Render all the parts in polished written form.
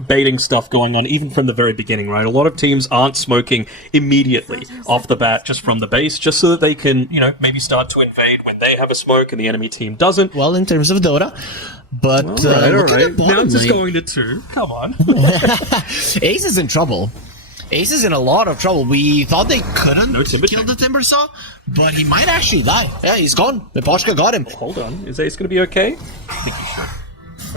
baiting stuff going on even from the very beginning, right? A lot of teams aren't smoking immediately off the bat just from the base, just so that they can, you know, maybe start to invade when they have a smoke and the enemy team doesn't. Well, in terms of Dota. But all right. Now it's just going to 2. Come on. Ace is in trouble. Ace is in a lot of trouble. We thought they couldn't kill the Timbersaw, but he might actually die. Yeah, he's gone. Miposhka got him. Hold on. Is Ace going to be okay? I think he should.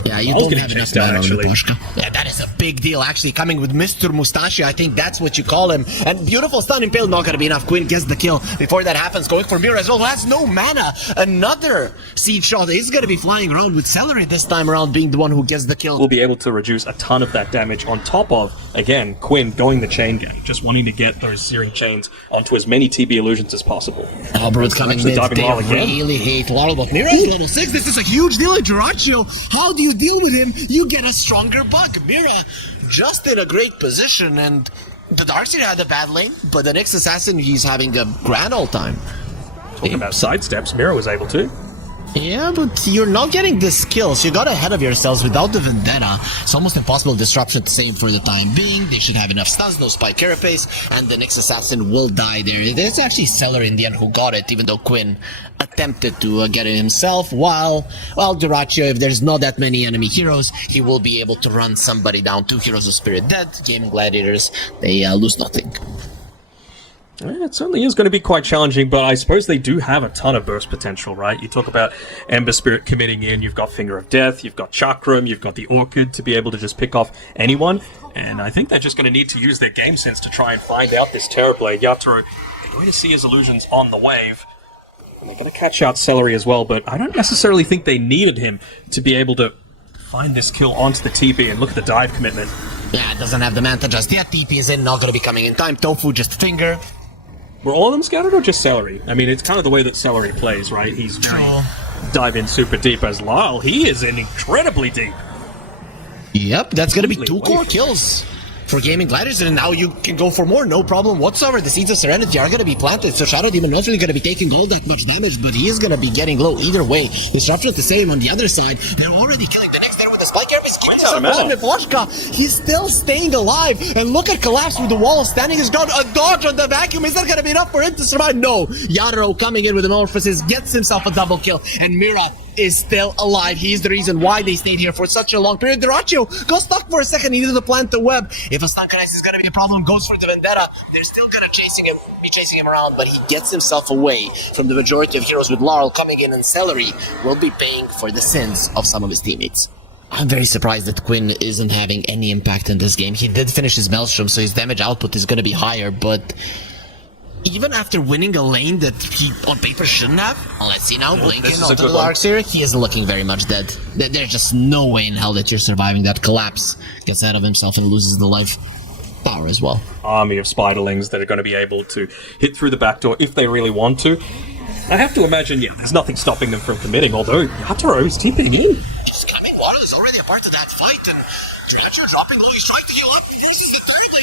Yeah, you don't have enough mana on Miposhka. Yeah, that is a big deal, actually, coming with Mr. Mustache. I think that's what you call him. And beautiful stun impale, not gonna be enough. Quinn gets the kill. Before that happens, going for Mira as well, who has no mana. Another siege shot is gonna be flying around with Celery this time around, being the one who gets the kill. We'll be able to reduce a ton of that damage on top of, again, Quinn going the chain gang, just wanting to get those searing chains onto as many TB illusions as possible. Albert coming mid, they really hate Laurel, but Mira is level 6. This is a huge deal in Jiracho. How do you deal with him? You get a stronger bug. Mira just in a great position, and the Darkseer had a bad lane, but the next assassin, he's having a grand old time. Talking about sidesteps, Mira was able to. Yeah, but you're not getting the skills. You got ahead of yourselves without the Vendetta. It's almost impossible disruption to save for the time being. They should have enough stuns, no spike carapace, and the next assassin will die there. It's actually Celery in the end who got it, even though Quinn attempted to get it himself. While Dyrachyo, if there's not that many enemy heroes, he will be able to run somebody down. 2 Heroes of Spirit dead. Gaming Gladiators, they lose nothing. Yeah, it certainly is going to be quite challenging, but I suppose they do have a ton of burst potential, right? You talk about Ember Spirit committing in, you've got Finger of Death, you've got Chakram, you've got the Orchid to be able to just pick off anyone, and I think they're just going to need to use their game sense to try and find out this Terrorblade. Yatoro, they're going to see his illusions on the wave, and they're going to catch out Celery as well, but I don't necessarily think they needed him to be able to find this kill onto the TP, and look at the dive commitment. Yeah, it doesn't have the Manta just yet. TP is in, not going to be coming in time. Tofu just Finger. Were all of them scattered or just Celery? I mean, it's kind of the way that Celery plays, right? He's dive in super deep as Lyle. He is in incredibly deep. Yep, that's going to be 2 core kills for Gaming Gladiators, and now you can go for more, no problem whatsoever. The Seeds of Serenity are going to be planted, so Shadow Demon not really going to be taking all that much damage, but he is going to be getting low either way. Disruption the same on the other side. They're already killing the next there with the Spike Carapace. He's still staying alive, and look at Collapse with the wall standing his ground. A dodge on the vacuum, is that going to be enough for him to survive? No, Yatoro coming in with the Metamorphosis gets himself a double kill, and Mira is still alive. He's the reason why they stayed here for such a long period. Dyrachyo got stuck for a second. He needed to plant the web. If a stun connect is going to be a problem, goes for the Vendetta. They're still going to be chasing him around, but he gets himself away from the majority of heroes with Laurel coming in, and Celery will be paying for the sins of some of his teammates. I'm very surprised that Quinn isn't having any impact in this game. He did finish his Maelstrom, so his damage output is going to be higher, but even after winning a lane that he on paper shouldn't have, let's see now, blinking onto the Darkseer, he is looking very much dead. There's just no way in hell that you're surviving that. Collapse gets out of himself and loses the life power as well. Army of Spiderlings that are going to be able to hit through the back door if they really want to. I have to imagine, yeah, there's nothing stopping them from committing, although Yatoro is tipping in. Just coming water is already a part of that fight, and Dyrachyo dropping low, he's trying to heal up.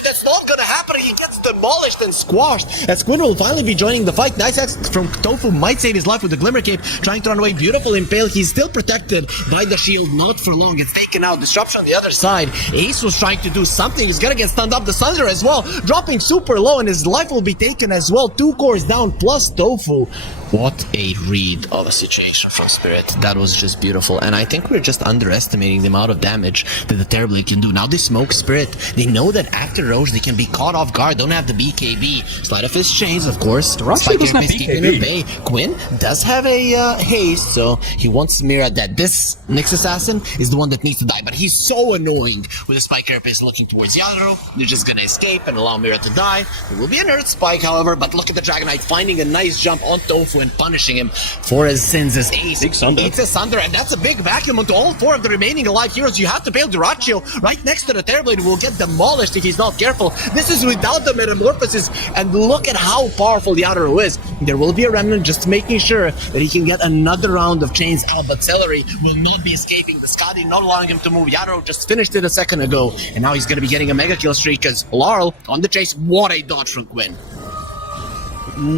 That's not gonna happen. He gets demolished and squashed. As Quinn will finally be joining the fight. Nice axe from Tofu might save his life with the Glimmer Cape, trying to run away. Beautiful impale. He's still protected by the shield, not for long. It's taken out. Disruption on the other side. Ace was trying to do something. He's gonna get stunned up. The Sunder as well, dropping super low, and his life will be taken as well. 2 cores down plus Tofu. What a read of a situation from Spirit. That was just beautiful, and I think we're just underestimating the amount of damage that the Terrorblade can do. Now they smoke Spirit. They know that after Roche they can be caught off guard, don't have the BKB. Sleight of Fist chains, of course. Spike doesn't have BKB. Quinn does have a haste, so he wants Mira dead. This Nyx Assassin is the one that needs to die, but he's so annoying with the Spike Carapace looking towards Yatoro. They're just gonna escape and allow Mira to die. There will be an Earth Spike, however, but look at the Dragon Knight finding a nice jump on Tofu and punishing him for his sins as Ace. Big Sunder. It's a Sunder, and that's a big vacuum onto all 4 of the remaining alive heroes. You have to bail Dyrachyo right next to the Terrorblade, who will get demolished if he's not careful. This is without the Metamorphosis, and look at how powerful the Yatoro is. There will be a Remnant just making sure that he can get another round of chains out, but Celery will not be escaping. The Skadi not allowing him to move. Yatoro just finished it a second ago, and now he's going to be getting a mega kill streak because Laurel on the chase. What a dodge from Quinn.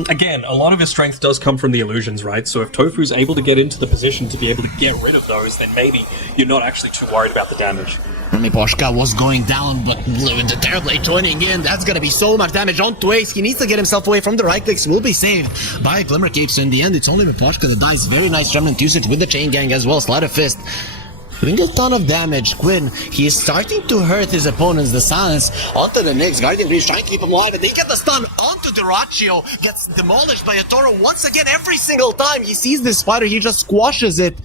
Again, a lot of his strength does come from the illusions, right? So if Tofu's able to get into the position to be able to get rid of those, then maybe you're not actually too worried about the damage. Miposhka was going down, but with the Terrorblade joining in, that's gonna be so much damage onto Ace. He needs to get himself away from the right clicks, will be saved by Glimmer Cape. So in the end, it's only Miposhka that dies. Very nice Remnant usage with the Chain Gang as well. Sleight of Fist doing a ton of damage. Quinn, he is starting to hurt his opponents. The silence onto the Nyx. Guardian Greaves trying to keep him alive, and they get the stun onto Dyrachyo. Gets demolished by Yatoro once again. Every single time he sees this spider, he just squashes it.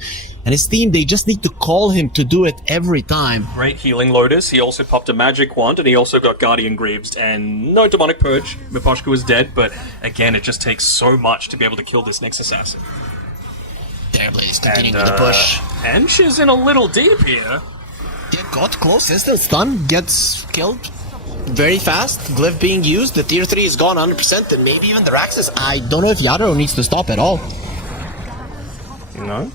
And his team, they just need to call him to do it every time. Great healing Lotus. He also popped a magic wand, and he also got Guardian Greaves, and no Demonic Purge. Miposhka was dead, but again, it just takes so much to be able to kill this Nyx Assassin. Terrorblade is continuing with the push. And she's in a little deep here. Get got close, instant stun, gets killed very fast. Glyph being used, the tier 3 is gone 100%, and maybe even the Raxus. I don't know if Yadro needs to stop at all. No.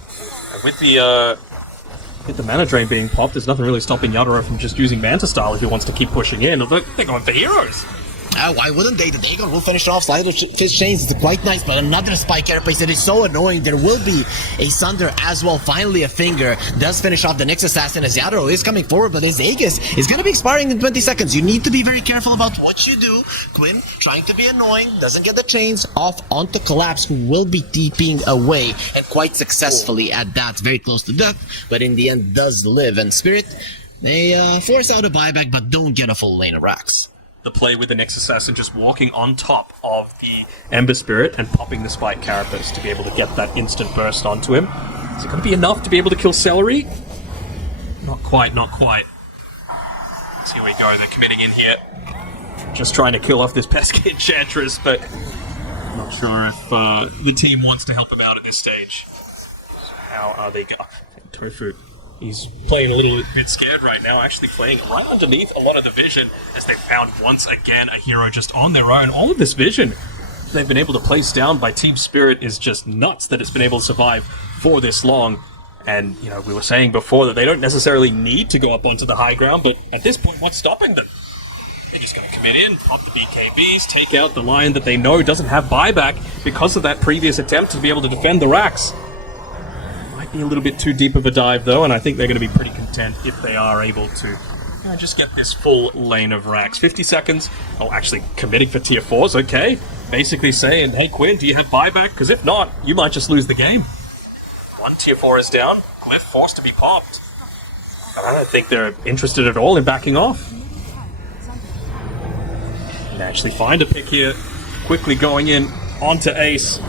With the mana drain being popped, there's nothing really stopping Yadro from just using Manta Style if he wants to keep pushing in. They're going for heroes. Why wouldn't they? The Dagon will finish off. Sleight of Fist Chains is quite nice, but another spike carapace that is so annoying. There will be a Sunder as well. Finally, a Finger does finish off the Nyx Assassin as Yadro is coming forward, but his Aegis is going to be expiring in 20 seconds. You need to be very careful about what you do. Quinn trying to be annoying, doesn't get the chains off onto Collapse, who will be TPing away, and quite successfully at that. Very close to death, but in the end does live. And Spirit, they force out a buyback, but don't get a full lane of racks. The play with the Nyx Assassin just walking on top of the Ember Spirit and popping the Spike Carapace to be able to get that instant burst onto him. Is it going to be enough to be able to kill Celery? Not quite, not quite. So here we go, they're committing in here. Just trying to kill off this pesky Enchantress, but I'm not sure if the team wants to help him out at this stage. How are they going? Tofu. He's playing a little bit scared right now, actually playing right underneath a lot of the vision as they've found once again a hero just on their own. All of this vision they've been able to place down by Team Spirit is just nuts that it's been able to survive for this long. And, you know, we were saying before that they don't necessarily need to go up onto the high ground, but at this point, what's stopping them? They're just going to commit in, pop the BKBs, take out the Lion that they know doesn't have buyback because of that previous attempt to be able to defend the racks. Be a little bit too deep of a dive though, and I think they're going to be pretty content if they are able to just get this full lane of racks. 50 seconds. Oh, actually committing for tier 4s, okay. Basically saying, hey Quinn, do you have buyback? Because if not, you might just lose the game. One tier 4 is down. Glyph forced to be popped. I don't think they're interested at all in backing off. And actually find a pick here. Quickly going in onto Ace.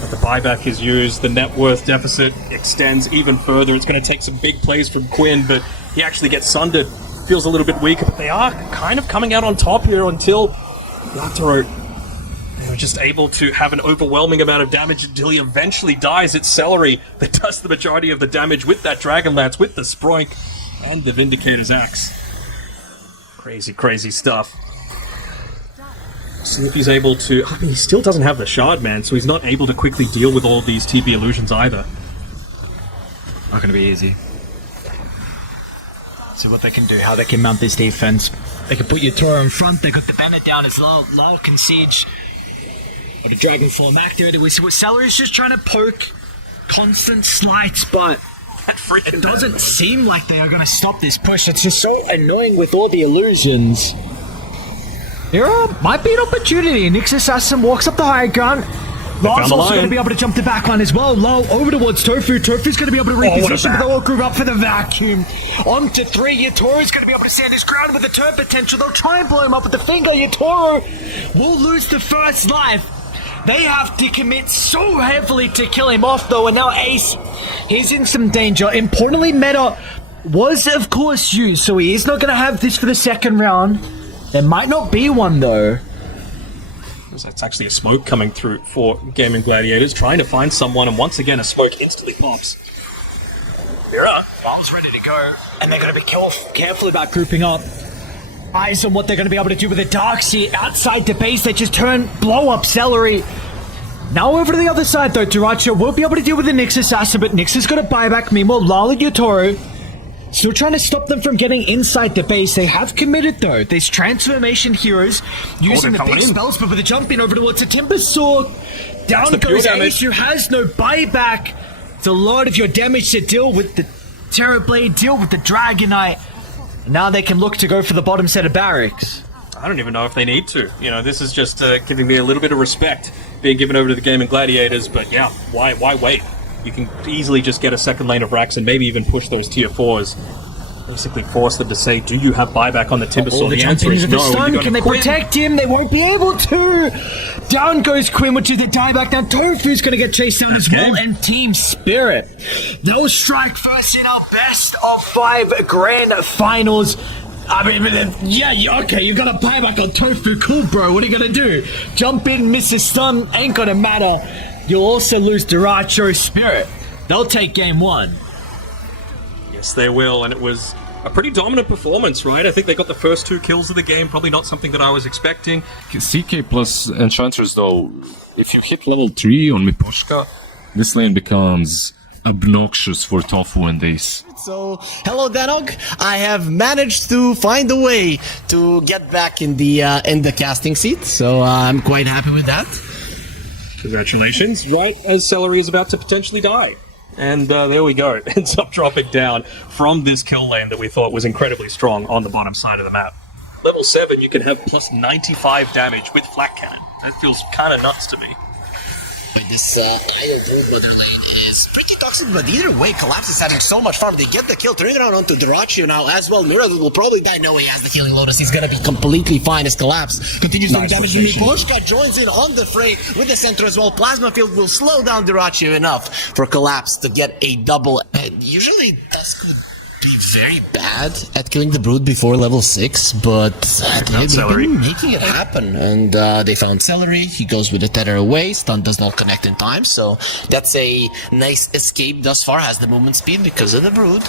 But the buyback is used, the net worth deficit extends even further. It's going to take some big plays from Quinn, but he actually gets sundered. Feels a little bit weaker, but they are kind of coming out on top here until Yatoro, they were just able to have an overwhelming amount of damage until he eventually dies. It's Celery that does the majority of the damage with that Dragon Lance, with the Sproink, and the Vindicator's Axe. Crazy, crazy stuff. See if he's able to... I mean, he still doesn't have the Shard, man, so he's not able to quickly deal with all of these TP illusions either. Not going to be easy. See what they can do, how they can mount this defense. They can put Yatoro in front, they got the Bennett down as well. Lyle can siege. Got a Dragon Form activated. We see what Celery's just trying to poke. Constant slights, but it doesn't seem like they are going to stop this push. It's just so annoying with all the illusions. There might be an opportunity. Nyx Assassin walks up the high ground. Lars also going to be able to jump the back line as well. Low over towards Tofu. Tofu's going to be able to reposition, but they'll all group up for the vacuum. On to 3. Yatoro's going to be able to stand his ground with the turn potential. They'll try and blow him up with the Finger. Yatoro will lose the first life. They have to commit so heavily to kill him off, though, and now Ace, he's in some danger. Importantly, Meta was, of course, used, so he is not going to have this for the second round. There might not be one, though. That's actually a smoke coming through for Gaming Gladiators, trying to find someone, and once again, a smoke instantly pops. Mira, Miles ready to go, and they're going to be careful about grouping up. Eyes on what they're going to be able to do with the Darkseer outside the base. They just blow up Celery. Now over to the other side, though. Dyrachyo will be able to deal with the Nyx Assassin, but Nyx is going to buy back. Meanwhile, Lala Yatoro Still trying to stop them from getting inside the base. They have committed though. There's transformation heroes using the big spells, but with a jump in over towards the Timber Sword. Down goes Ace, who has no buyback. It's a lot of your damage to deal with the Terror Blade, deal with the Dragonite. Now they can look to go for the bottom set of barracks. I don't even know if they need to. You know, this is just giving me a little bit of respect being given over to the Gaming Gladiators, but yeah, why wait? You can easily just get a second lane of racks and maybe even push those tier 4s. Basically force them to say, do you have buyback on the Timber Sword? The answer is no. Stun. Can they protect him? They won't be able to. Down goes Quinn, which is the dieback. Now Tofu's going to get chased down as well, and Team Spirit. They'll strike first in our best of 5 grand finals. I mean, yeah, okay, you've got a buyback on Tofu. Cool, bro. What are you going to do? Jump in, miss a stun. Ain't going to matter. You'll also lose Duracho Spirit. They'll take game 1. Yes, they will, and it was a pretty dominant performance, right? I think they got the first 2 kills of the game, probably not something that I was expecting. CK plus Enchanters, though, if you hit level 3 on Miposhka, this lane becomes obnoxious for Tofu and Ace. So, hello Danog. I have managed to find a way to get back in the casting seat, so I'm quite happy with that. Congratulations, right as Celery is about to potentially die. And there we go. It ends up dropping down from this kill lane that we thought was incredibly strong on the bottom side of the map. Level 7, you can have plus 95 damage with Flak Cannon. That feels kind of nuts to me. This Idle Gold Mother lane is pretty toxic, but either way, Collapse is having so much fun. They get the kill, turning around onto Duracho now as well. Mira will probably die knowing he has the Healing Lotus. He's going to be completely fine as Collapse continues doing damage. Miposhka joins in on the fray with the center as well. Plasma Field will slow down Duracho enough for Collapse to get a double. Usually, Dusk would be very bad at killing the Brood before level 6, but they've been making it happen. And they found Celery. He goes with the tether away. Stun does not connect in time, so that's a nice escape thus far. Has the movement speed because of the Brood.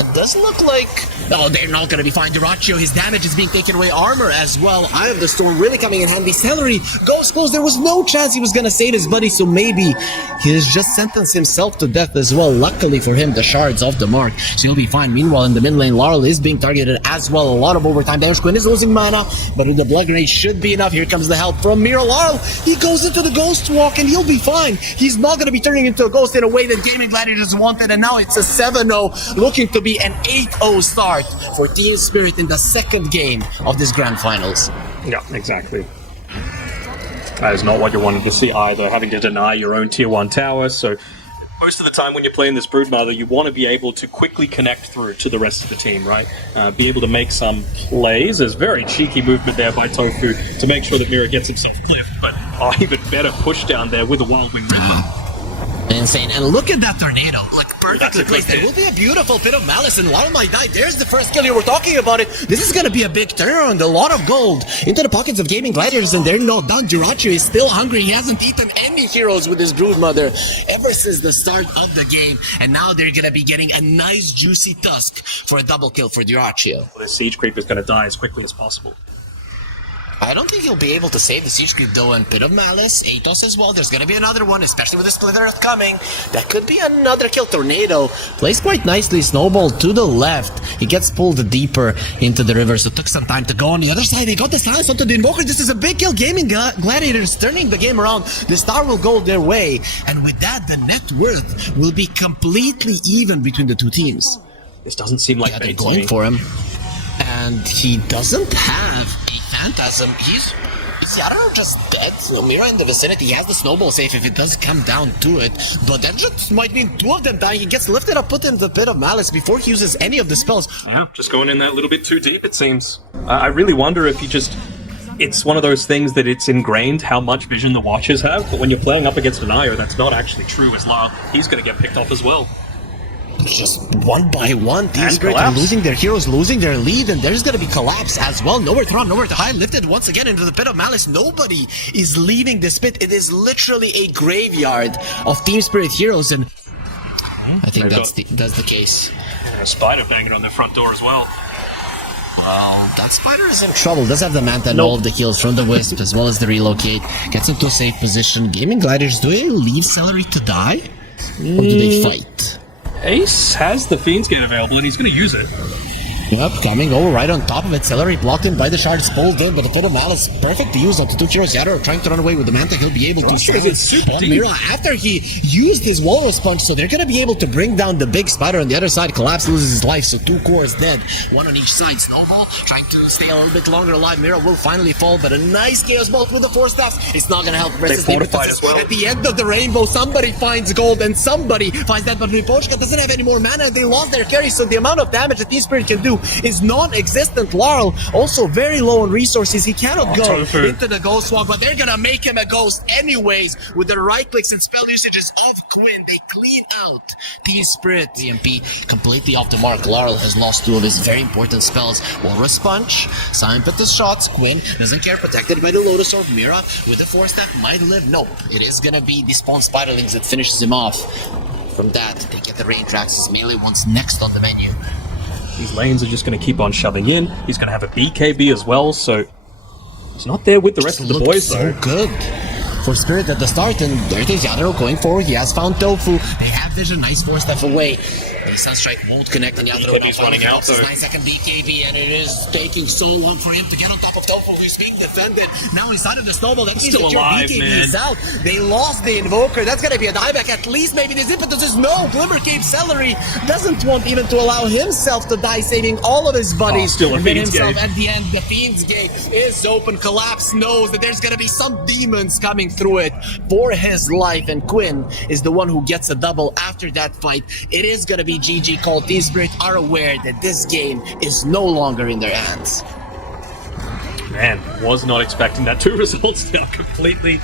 It doesn't look like... Oh, they're not going to be fine. Duracho, his damage is being taken away. Armor as well. Eye of the Storm really coming in handy. Celery goes close. There was no chance he was going to save his buddy, so maybe he has just sentenced himself to death as well. Luckily for him, the shards off the mark, so he'll be fine. Meanwhile, in the mid lane, Laurel is being targeted as well. A lot of overtime damage. Quinn is losing mana, but the Blood Grenade should be enough. Here comes the help from Mira. Laurel, he goes into the Ghost Walk, and he'll be fine. He's not going to be turning into a ghost in a way that Gaming Gladiators wanted, and now it's a 7-0, looking to be an 8-0 start for Team Spirit in the second game of this Grand Finals. Yeah, exactly. That is not what you wanted to see either, having to deny your own tier 1 tower, so most of the time when you're playing this Broodmother, you want to be able to quickly connect through to the rest of the team, right? Be able to make some plays. There's very cheeky movement there by Tofu to make sure that Mira gets himself cliffed, but even better push down there with a Wildwing Ripper. Insane. And look at that tornado. Like, perfectly placed. There will be a beautiful bit of malice, and Laurel might die. There's the first kill. You were talking about it. This is going to be a big turnaround. A lot of gold into the pockets of Gaming Gladiators, and they're not done. Duracho is still hungry. He hasn't eaten any heroes with his Broodmother ever since the start of the game, and now they're going to be getting a nice juicy tusk for a double kill for Duracho. Well, the Siege Creep is going to die as quickly as possible. I don't think he'll be able to save the Siege Creep though, and Pit of Malice, Atos as well. There's gonna be another one, especially with the Split Earth coming. That could be another kill. Tornado plays quite nicely. Snowball to the left. He gets pulled deeper into the river, so it took some time to go. On the other side, they got the silence onto the Invoker. This is a big kill. Gaming Gladiators turning the game around. The star will go their way, and with that, the net worth will be completely even between the two teams. This doesn't seem like they're going for him. And he doesn't have a Phantasm. He's I don't know, just dead. So Mira in the vicinity. He has the snowball safe if it does come down to it. But that just might mean 2 of them dying. He gets lifted up, put in the Pit of Malice before he uses any of the spells. Yeah, just going in that little bit too deep, it seems. I really wonder if he just... It's one of those things that it's ingrained how much vision the Watchers have, but when you're playing up against an IO, that's not actually true as Lyle. He's going to get picked off as well. Just one by one, Team Spirit are losing their heroes, losing their lead, and there's gonna be collapse as well. Nowhere to run, nowhere to hide. Lifted once again into the Pit of Malice. Nobody is leaving this pit. It is literally a graveyard of Team Spirit heroes, and I think that's the case. Yeah, Spider banging on their front door as well. Well, that Spider is in trouble. Does have the Manta and all of the kills from the Wisp, as well as the relocate. Gets into a safe position. Gaming Gladiators, do they leave Celery to die? Or do they fight? Ace has the Fiend's Gate available, and he's going to use it. Yep, coming over right on top of it. Celery blocked in by the shards, pulled in, but the Fit of Malice perfect to use onto 2 heroes. Yadro trying to run away with the Manta, he'll be able to It's super deep. Mira after he used his Walrus Punch, so they're gonna be able to bring down the big spider on the other side. Collapse loses his life, so 2 cores dead, 1 on each side. Snowball trying to stay a little bit longer alive. Mira will finally fall, but a nice Chaos Bolt with the 4 staffs. It's not gonna help the rest of the team. As well. At the end of the rainbow, somebody finds gold and somebody finds that, but Miposhka doesn't have any more mana. They lost their carry, so the amount of damage that T-Spirit can do is non-existent. Laurel also very low on resources. He cannot go into the Ghost Walk, but they're gonna make him a ghost anyways with the right clicks and spell usages of Quinn. They clean out T-Spirit. EMP completely off the mark. Laurel has lost 2 of his very important spells. Walrus Punch, Silent Pit the shots. Quinn doesn't care, protected by the Lotus Orb. Mira with the 4 stack might live. Nope, it is gonna be the Spawn Spiderlings that finishes him off. From that, they get the Range Axes. Melee once next on the menu. These lanes are just going to keep on shoving in. He's going to have a BKB as well, so he's not there with the rest of the boys, though. So good for Spirit at the start, and there it is. Yadro going forward. He has found Tofu. They have vision. Nice 4 step away. The Sunstrike won't connect, and Yadro BKB's running out, though. 9-second BKB, and it is taking so long for him to get on top of Tofu, who's being defended. Now inside of the snowball, that means Still that your alive, BKB man. is out. They lost the Invoker. That's gonna be a dieback. At least maybe this impetus is no. Glimmer Cape Celery doesn't want even to allow himself to die, saving all of his buddies. Still a And then Fiend's himself Gate. at the end, the Fiend's Gate is open. Collapse knows that there's gonna be some demons coming through it for his life, and Quinn is the one who gets a double after that fight. It is gonna be GG called. T-Spirit are aware that this game is no longer in their hands. Man, was not expecting that. 2 results now completely.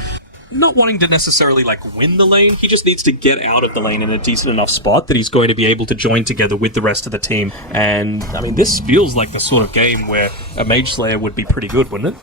Not wanting to necessarily, like, win the lane. He just needs to get out of the lane in a decent enough spot that he's going to be able to join together with the rest of the team. And, I mean, this feels like the sort of game where a Mage Slayer would be pretty good, wouldn't it?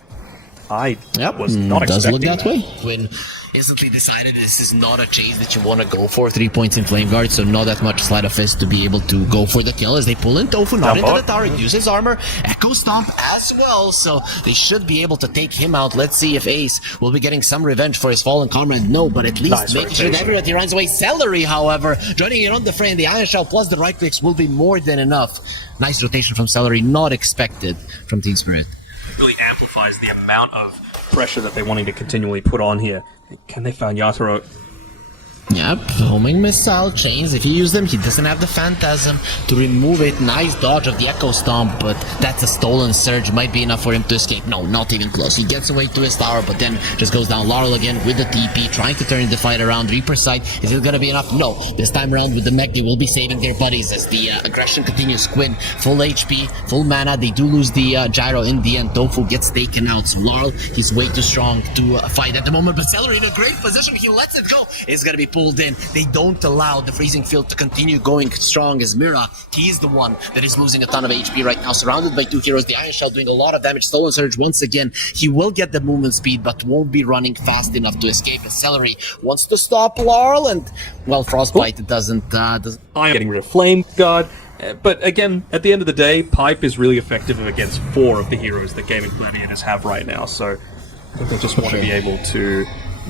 I was not does expecting look that way. Quinn instantly decided this is not a chase that you want to go for. 3 points in Flame Guard, so not that much sleight of fist to be able to go for the kill as they pull in Tofu, not into the tower, uses armor, Echo Stomp as well, so they should be able to take him out. Let's see if Ace will be getting some revenge for his fallen comrade. No, but at least making sure that everybody runs away. Celery, however, joining in on the fray, the Iron Shell plus the right clicks will be more than enough. Nice rotation from Celery, not expected from Team Spirit. It really amplifies the amount of pressure that they're wanting to continually put on here. Can they find Yatoro? Yep, homing missile chains. If he uses them, he doesn't have the Phantasm to remove it. Nice dodge of the Echo Stomp, but that's a stolen surge. Might be enough for him to escape. No, not even close. He gets away to his tower, but then just goes down. Laurel again with the TP, trying to turn the fight around. Reaper sight, is it gonna be enough? No. This time around with the mech, they will be saving their buddies as the aggression continues. Quinn, full HP, full mana. They do lose the gyro in the end. Tofu gets taken out, so Laurel, he's way too strong to fight at the moment, but Celery in a great position. He lets it go. It's gonna be pulled in. They don't allow the freezing field to continue going strong as Mira. He's the one that is losing a ton of HP right now, surrounded by 2 heroes. The Iron Shell doing a lot of damage. Stolen Surge once again. He will get the movement speed, but won't be running fast enough to escape. And Celery wants to stop Laurel, and well, Frostbite doesn't. I am getting rid of Flame Guard. But again, at the end of the day, Pipe is really effective against 4 of the heroes that Gaming Gladiators have right now. So I think they just want to be able to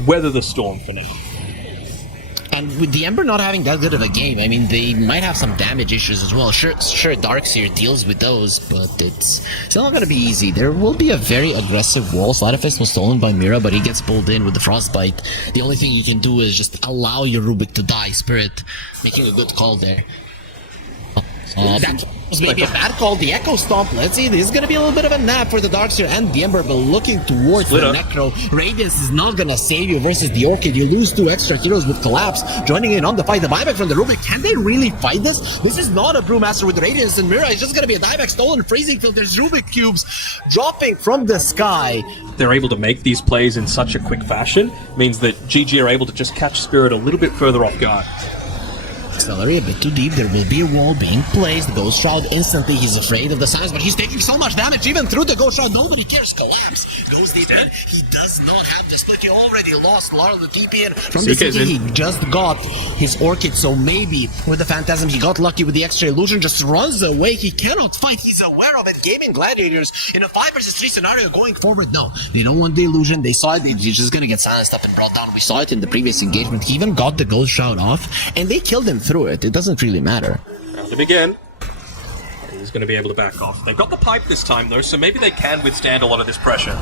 weather the storm for now. And with the Ember not having that good of a game, I mean, they might have some damage issues as well. Sure, Darkseer deals with those, but it's still not going to be easy. There will be a very aggressive wall. Sleight of Fist was stolen by Mira, but he gets pulled in with the Frostbite. The only thing you can do is just allow your Rubik to die. Spirit making a good call there. That was maybe a bad call. The Echo Stomp. Let's see. This is going to be a little bit of a nap for the Darkseer and the Ember, but looking towards the Necro. Radiance is not going to save you versus the Orchid. You lose 2 extra heroes with Collapse. Joining in on the fight. The buyback from the Rubik. Can they really fight this? This is not a Brewmaster with Radiance and Mira. It's just going to be a dieback stolen freezing field. There's Rubik cubes dropping from the sky. They're able to make these plays in such a quick fashion. Means that GG are able to just catch Spirit a little bit further off guard. Celery a bit too deep. There will be a wall being placed. Ghost Shroud instantly. He's afraid of the signs, but he's taking so much damage even through the Ghost Shroud. Nobody cares. Collapse. Goes deep in. He does not have the split. He already lost Laurel the TP in. From the CK, he just got his Orchid, so maybe with the Phantasm, he got lucky with the extra illusion. Just runs away. He cannot fight. He's aware of it. Gaming Gladiators in a 5 versus 3 scenario going forward. No, they don't want the illusion. They saw it. They're just going to get silenced up and brought down. We saw it in the previous engagement. He even got the Ghost Shroud off, and they killed him through through it. It doesn't really matter. Round him again. He's going to be able to back off. They've got the pipe this time, though, so maybe they can withstand a lot of this pressure.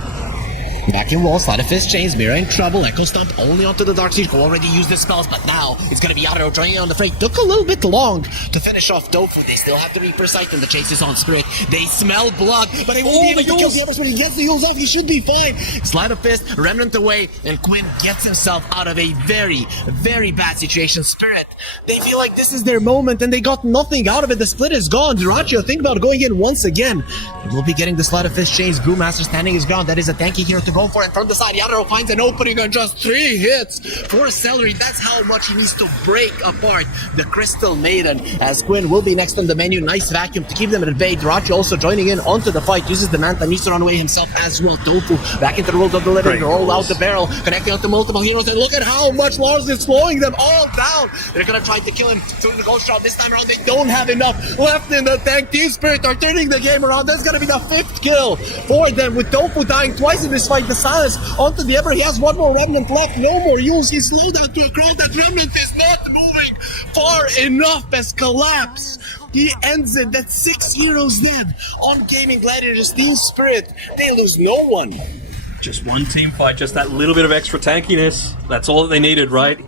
Back in wall, Sleight of Fist chains, Mira in trouble, Echo Stomp only onto the Darkseid, who already used his spells, but now it's gonna be Yaro joining on the fray. Took a little bit long to finish off Dofu. They still have the Reaper Sight and the chase is on Spirit. They smell blood, but they won't be able to kill the Ember Spirit. He gets the Yules off, he should be fine. Sleight of Fist, Remnant away, and Quinn gets himself out of a very, very bad situation. Spirit, they feel like this is their moment and they got nothing out of it. The split is gone. Duraccio, think about going in once again. We'll be getting the Sleight of Fist chains. Brewmaster standing his ground. That is a tanky hero to go for, and from the side, Yadro finds an opening on just 3 hits for Celery. That's how much he needs to break apart the Crystal Maiden, as Quinn will be next on the menu. Nice vacuum to keep them at bay. Duraccio also joining in onto the fight, uses the Manta, needs to run away himself as well. Tofu back into the world of the living, roll out the barrel, connecting out to multiple heroes, and look at how much Lars is slowing them all down. They're gonna try to kill him through the Ghost Shroud. This time around, they don't have enough left in the tank. Team Spirit are turning the game around. That's gonna be the 5th kill for them, with Tofu dying twice in this fight. The Silence onto the Ember. He has one more Remnant left, no more use. He's slowed down to a crowd. That Remnant is not moving far enough as Collapse. He ends it. That's 6 heroes dead on Gaming Gladiators. Team Spirit, they lose no one. Just one team fight, just that little bit of extra tankiness. That's all that they needed, right?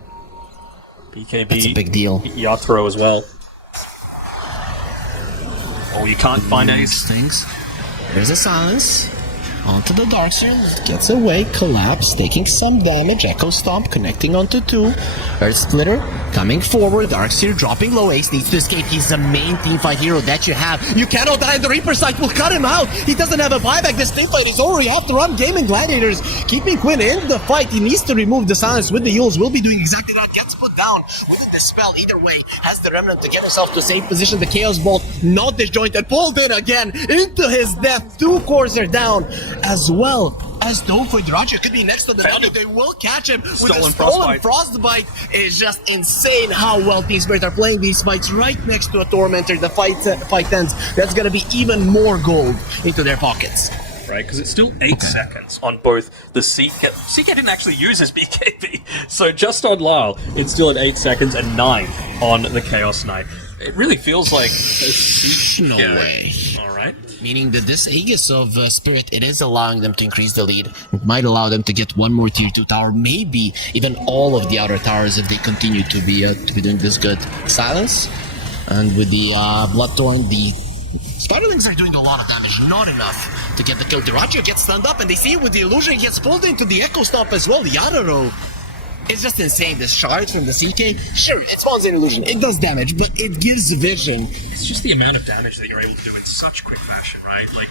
BKB. That's a big deal. Yathro as well. Oh, you can't find any things. There's a Silence. Onto the Darkseid, gets away, Collapse, taking some damage, Echo Stomp connecting onto 2, Earth Splitter coming forward, Darkseid dropping low, Ace needs to escape. He's the main teamfight hero that you have. You cannot die, the Reaper Sight will cut him out. He doesn't have a buyback. This teamfight is over. You have to run Gaming Gladiators, keeping Quinn in the fight. He needs to remove the Silence with the Yules. Will be doing exactly that. Gets put down with the Dispel. Either way, has the Remnant to get himself to a safe position. The Chaos Bolt not disjointed, pulled in again into his death. 2 cores are down, as well as Dofu. Duraccio could be next on the menu. They will catch him with a stolen Frostbite. It is just insane how well Team Spirit are playing these fights right next to a Tormentor. The fight ends. That's gonna be even more gold into their pockets. Right, because it's still 8 seconds on both the Seeker. Seeker didn't actually use his BKB, so just on Lyle, it's still at 8 seconds and 9 on the Chaos Knight. It really feels like no way. Alright. Meaning that this Aegis of Spirit, it is allowing them to increase the lead. It might allow them to get one more tier 2 tower, maybe even all of the outer towers if they continue to be doing this good. Silence, and with the Bloodthorn, the Spiderlings are doing a lot of damage, not enough to get the kill. Duraccio gets stunned up, and they see it with the illusion. He gets pulled into the Echo Stomp as well. Yadaro. It's just insane. The shard from the CK, sure, it spawns an illusion. It does damage, but it gives vision. It's just the amount of damage that you're able to do in such quick fashion, right? Like,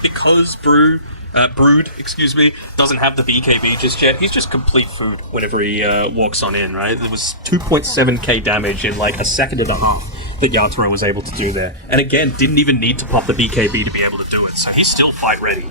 because Brood, doesn't have the BKB just yet, he's just complete food whenever he walks on in, right? There was 2.7k damage in like a second and a half that Yatoro was able to do there. And again, didn't even need to pop the BKB to be able to do it, so he's still fight ready.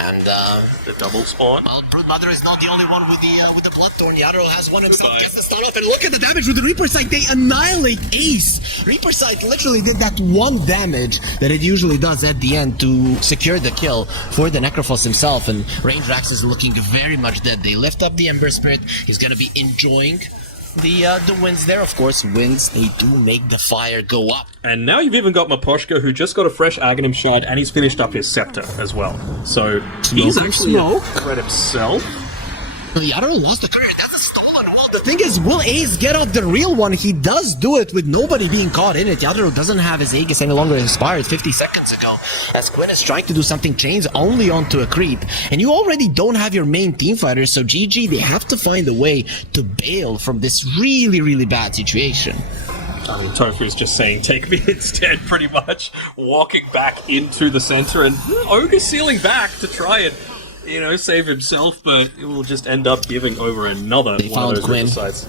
And the double spawn. Well, Broodmother is not the only one with the Bloodthorn. Yadro has one himself, gets the stun off, and look at the damage with the Reaper Sight. They annihilate Ace. Reaper Sight literally did that 1 damage that it usually does at the end to secure the kill for the Necrophos himself. And Rangedrax is looking very much dead. They lift up the Ember Spirit. He's gonna be enjoying the wins there. Of course, wins, they do make the fire go up. And now you've even got Maposhka, who just got a fresh Aghanim Shard, and he's finished up his Scepter as well. So he's actually a threat himself. Yadro lost the career. That's a stolen wall. The thing is, will Ace get off the real one? He does do it with nobody being caught in it. Yadro doesn't have his Aegis any longer expired 50 seconds ago, as Quinn is trying to do something, chains only onto a creep. And you already don't have your main team fighters, so GG, they have to find a way to bail from this really, really bad situation. I mean, Tofu is just saying, take me instead, pretty much. Walking back into the center, and Ogre sealing back to try and, you know, save himself, but it will just end up giving over another they one found of those Quinn. sides.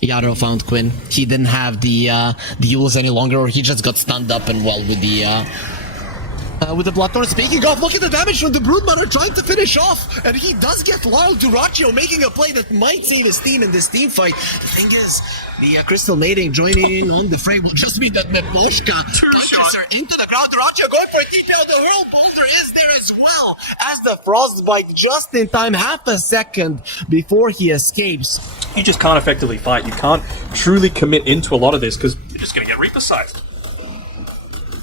Yadro found Quinn. He didn't have the Yules any longer, or he just got stunned up and well with the Bloodthorn. Speaking of, look at the damage from the Broodmother trying to finish off, and he does get Lyle. Duraccio making a play that might save his team in this team fight. The thing is, the Crystal Maiden joining in on the fray will just mean that Meposhka punches her into the ground. Duraccio going for a TPL. The Hurl Bolter is there as well as the Frostbite just in time, half a second before he escapes. you just can't effectively fight. You can't truly commit into a lot of this because you're just going to get Reaper-sized.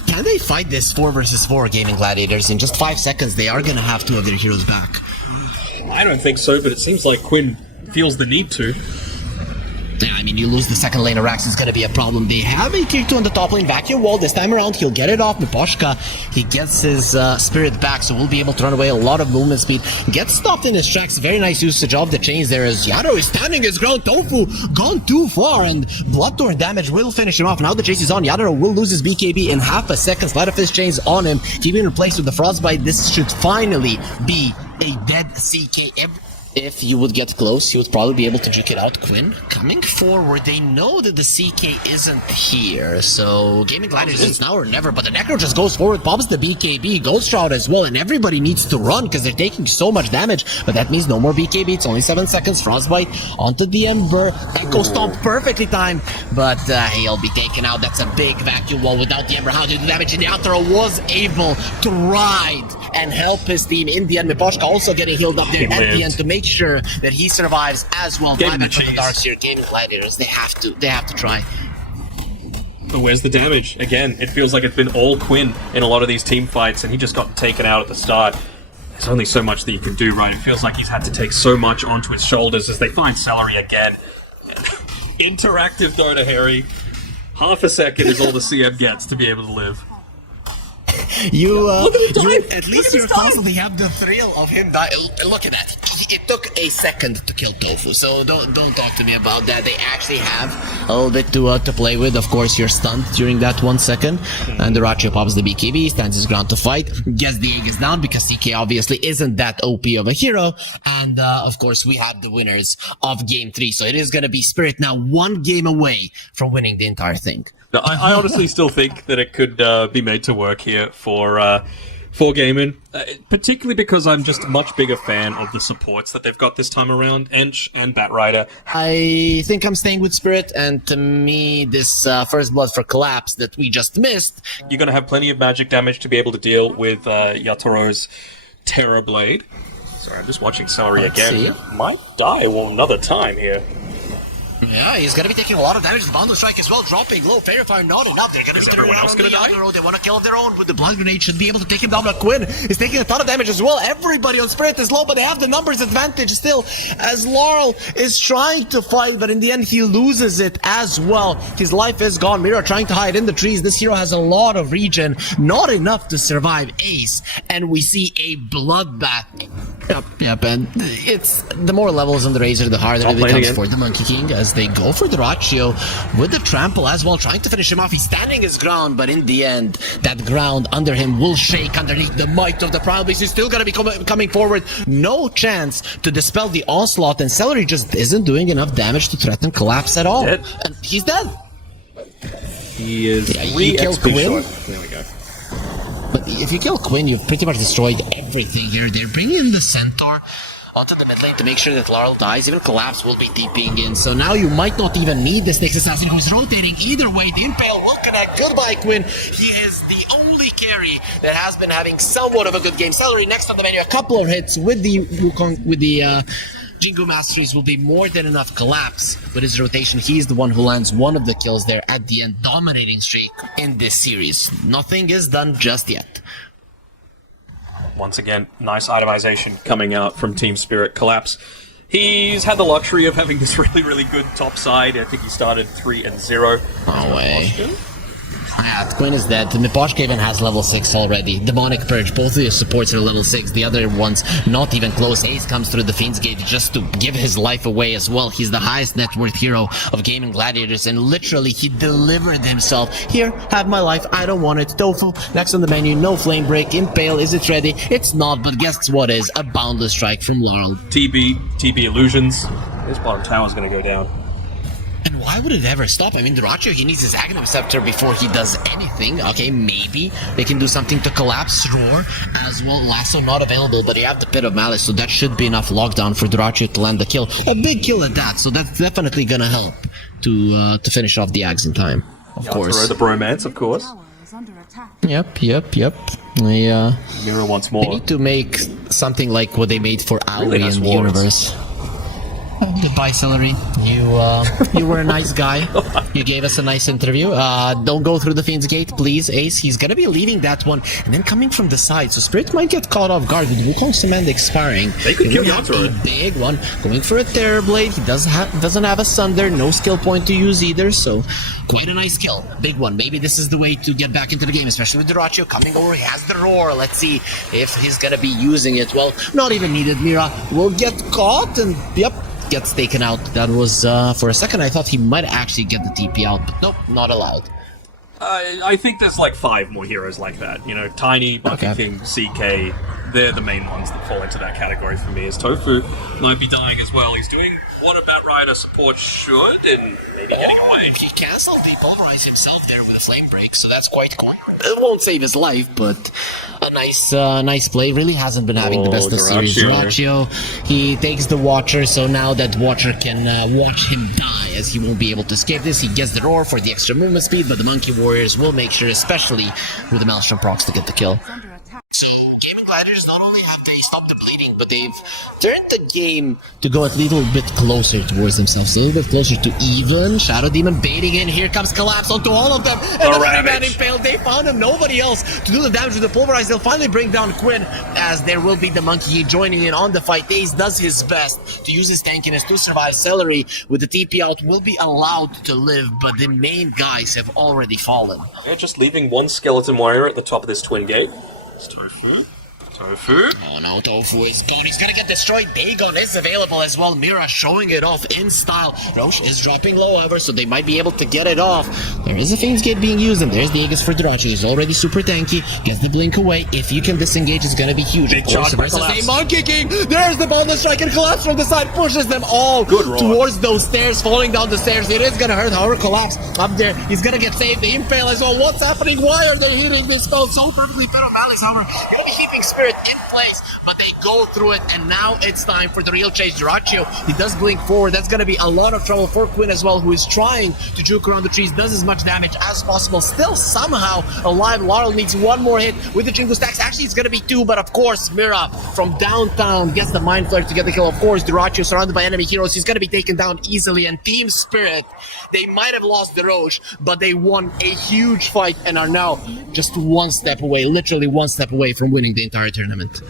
Can they fight this 4 versus 4 gaming gladiators? In just 5 seconds, they are going to have 2 of their heroes back. I don't think so, but it seems like Quinn feels the need to. Yeah, I mean, you lose the second lane, Arax is going to be a problem. They have a tier 2 on the top lane, vacuum wall. This time around, he'll get it off. Miposhka, he gets his spirit back, so we'll be able to run away. A lot of movement speed. Gets stopped in his tracks. Very nice usage of the chains there as Yaro is standing his ground. Tofu gone too far, and Bloodthorn damage will finish him off. Now the chase is on. Yaro will lose his BKB in half a second. Sleight of Fist chains on him. Keeping replaced with the Frostbite. This should finally be a dead CK. If you would get close, you would probably be able to juke it out. Quinn coming forward. They know that the CK isn't here, so Gaming Gladiators is now or never, but the Necro just goes forward, pops the BKB, Ghost Shroud as well, and everybody needs to run because they're taking so much damage, but that means no more BKB. It's only 7 seconds. Frostbite onto the Ember. Echo Stomp perfectly timed, but he'll be taken out. That's a big vacuum wall without the Ember. How did the damage? And the Outro was able to ride and help his team in the end. Miposhka also getting healed up there at the end to make sure that he survives as well. Buyback from the Darks here. Gaming Gladiators, they have to try. But where's the damage? Again, it feels like it's been all Quinn in a lot of these team fights, and he just got taken out at the start. There's only so much that you can do, right? It feels like he's had to take so much onto his shoulders as they find Celery again. Interactive Dota, Harry. Half a second is all the CM gets to be able to live. You at least you constantly have the thrill of him dying. Look at that. It took a second to kill Tofu, so don't talk to me about that. They actually have a little bit to play with. Of course, you're stunned during that 1 second, and Dyrachyo pops the BKB, stands his ground to fight, gets the egg is down because CK obviously isn't that OP of a hero, and of course we have the winners of Game 3, so it is going to be Spirit now 1 game away from winning the entire thing. No, I honestly still think that it could be made to work here for gaming, particularly because I'm just a much bigger fan of the supports that they've got this time around, Ench and Batrider. I think I'm staying with Spirit, and to me, this First Blood for Collapse that we just missed. You're going to have plenty of magic damage to be able to deal with Yatoro's Terror Blade. Sorry, I'm just watching Celery again. See. Might die another time here. Yeah, he's gonna be taking a lot of damage. The Boundless Strike as well, dropping low. Fairy Fire not enough. They're gonna be turning around on the Outro. They want to kill of their own, but the Blood Grenade should be able to take him down. But Quinn is taking a ton of damage as well. Everybody on Spirit is low, but they have the numbers advantage still, as Laurel is trying to fight, but in the end he loses it as well. His life is gone. Mira trying to hide in the trees. This hero has a lot of regen, not enough to survive Ace, and we see a bloodbath. Yep, and it's the more levels on the Razor, the harder it becomes for the Monkey King, as they go for Dyrachyo with the trample as well, trying to finish him off. He's standing his ground, but in the end, that ground under him will shake underneath the might of the Primal Beast. He's still going to be coming forward. No chance to dispel the onslaught, and Celery just isn't doing enough damage to threaten collapse at all. Dead. And he's dead. He is you kill Quinn. There we go. But if you kill Quinn, you've pretty much destroyed everything here. They're bringing in the Centaur onto the mid lane to make sure that Laurel dies. Even Collapse will be TPing in. So now you might not even need this next assassin who's rotating. Either way, the Impale will connect. Goodbye, Quinn. He is the only carry that has been having somewhat of a good game. Celery next on the menu. A couple of hits with the Wukong, with the Jingu Masteries will be more than enough. Collapse with his rotation. He's the one who lands one of the kills there at the end, dominating streak in this series. Nothing is done just yet. Once again, nice itemization coming out from Team Spirit. Collapse. He's had the luxury of having this really, really good top side. I think he started 3-0. No way. Yeah, Quinn is dead. Miposhka even has level 6 already. Demonic Purge, both of your supports are level 6. The other ones, not even close. Ace comes through the Fiend's Gate just to give his life away as well. He's the highest net worth hero of Gaming Gladiators, and literally he delivered himself. Here, have my life. I don't want it. Tofu, next on the menu, no Flame Break. Impale, is it ready? It's not, but guess what is? A Boundless Strike from Laurel. TB Illusions. This bottom tower's gonna go down. And why would it ever stop? I mean, Dyrachyo, he needs his Aghanim Scepter before he does anything. Okay, maybe they can do something to collapse Roar as well. Lasso not available, but you have the Pit of Malice, so that should be enough lockdown for Dyrachyo to land the kill. A big kill at that, so that's definitely gonna help to finish off the Ags in time. Of course. The bromance, of course. Yep. Mira wants more. They need to make something like what they made for Aoi in the universe. Goodbye, Celery. You were a nice guy. You gave us a nice interview. Don't go through the Fiend's Gate, please, Ace. He's gonna be leading that one, and then coming from the side, so Spirit might get caught off guard with Wukong's command expiring. They could kill a big one. Going for a Terror Blade. He doesn't have a Sunder, no skill point to use either, so quite a nice kill. Big one. Maybe this is the way to get back into the game, especially with Dyrachyo coming over. He has the roar. Let's see if he's gonna be using it. Well, not even needed. Mira will get caught, and yep, gets taken out. That was, for a second, I thought he might actually get the TP out, but nope, not allowed. I think there's like 5 more heroes like that. You know, Tiny, Bucket King, CK, they're the main ones that fall into that category for me. As Tofu might be dying as well. He's doing what a Batrider support should, and maybe getting away. He canceled the Pulverize himself there with a Flame Break, so that's quite cool. It won't save his life, but a nice play. Really hasn't been having the best of the series. Dyrachyo, he takes the Watcher, so now that Watcher can watch him die, as he won't be able to escape this. He gets the Roar for the extra movement speed, but the Monkey Warriors will make sure, especially with the Maelstrom procs, to get the kill. So, Gaming Gladiators not only have they stopped the bleeding, but they've turned the game to go a little bit closer towards themselves, a little bit closer to even. Shadow Demon baiting in, here comes Collapse onto all of them, and the 3-man Impale, they found him, nobody else to do the damage with the Pulverize. They'll finally bring down Quinn, as there will be the Monkey joining in on the fight. Ace does his best to use his tankiness to survive. Celery with the TP out will be allowed to live, but the main guys have already fallen. Yeah, just leaving one Skeleton Warrior at the top of this Twin Gate. It's Tofu. Tofu? Oh no, Tofu is gone. He's gonna get destroyed. Dagon is available as well. Mira showing it off in style. Roche is dropping low, however, so they might be able to get it off. There is a Fiend's Gate being used, and there's the Aegis for Dyrachyo. He's already super tanky. Gets the blink away. If you can disengage, it's gonna be huge. Big charge by Collapse. Monkey King. There's the Boundless Strike, and Collapse from the side pushes them all towards those stairs, falling down the stairs. It is gonna hurt. However, Collapse up there. He's gonna get saved. The Impale as well. What's happening? Why are they hitting this spell so perfectly? Pero Malice, however, gonna be keeping Spirit in place, but they go through it, and now it's time for the real chase. Dyrachyo, he does blink forward. That's gonna be a lot of trouble for Quinn as well, who is trying to juke around the trees, does as much damage as possible, still somehow alive. Laurel needs one more hit with the Jingle Stacks. Actually, it's gonna be 2, but of course, Mira from downtown gets the Mind Flare to get the kill. Of course, Dyrachyo surrounded by enemy heroes. He's gonna be taken down easily, and Team Spirit, they might have lost the Roche, but they won a huge fight and are now just one step away, literally one step away from winning the entire tournament.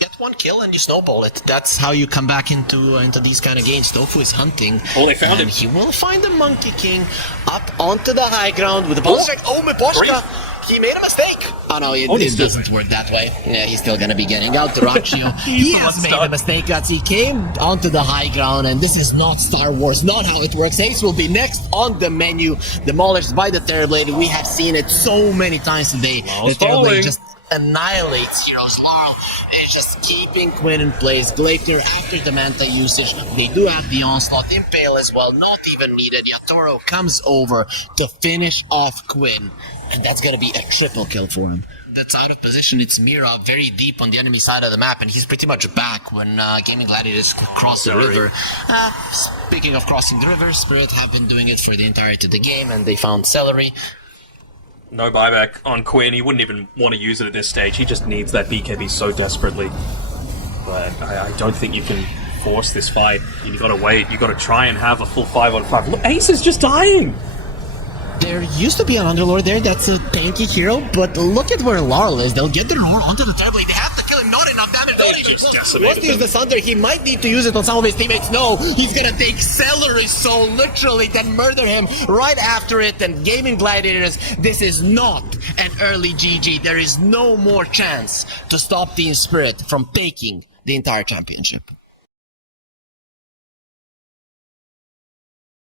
Get one kill and you snowball it. That's how you come back into these kind of games. Tofu is hunting. Oh, they found him. He will find the Monkey King up onto the high ground with the ball strike. Oh, Miposhka! He made a mistake! Oh no, it doesn't work that way. Yeah, he's still gonna be getting out. Dyrachyo, he has made a mistake. That's he came onto the high ground, and this is not Star Wars, not how it works. Ace will be next on the menu, demolished by the Terror Blade. We have seen it so many times today. The Terror Blade just annihilates heroes. Laurel is just keeping Quinn in place. Glacier after the Manta usage. They do have the Onslaught. Impale as well, not even needed. Yatoro comes over to finish off Quinn, and that's gonna be a triple kill for him. That's out of position. It's Mira very deep on the enemy side of the map, and he's pretty much back when Gaming Gladiators cross the river. Speaking of crossing the river, Spirit have been doing it for the entirety of the game, and they found Celery. No buyback on Quinn. He wouldn't even want to use it at this stage. He just needs that BKB so desperately. But I don't think you can force this fight. You've got to wait. You've got to try and have a full 5-on-5. Look, Ace is just dying! There used to be an Underlord there that's a tanky hero, but look at where Laurel is. They'll get the roar onto the Terror Blade. They have to kill him. Not enough damage. Not even close. Wants to use the Sunder. He might need to use it on some of his teammates. No, he's gonna take Celery so literally, then murder him right after it. And Gaming Gladiators, this is not an early GG. There is no more chance to stop Team Spirit from taking the entire championship.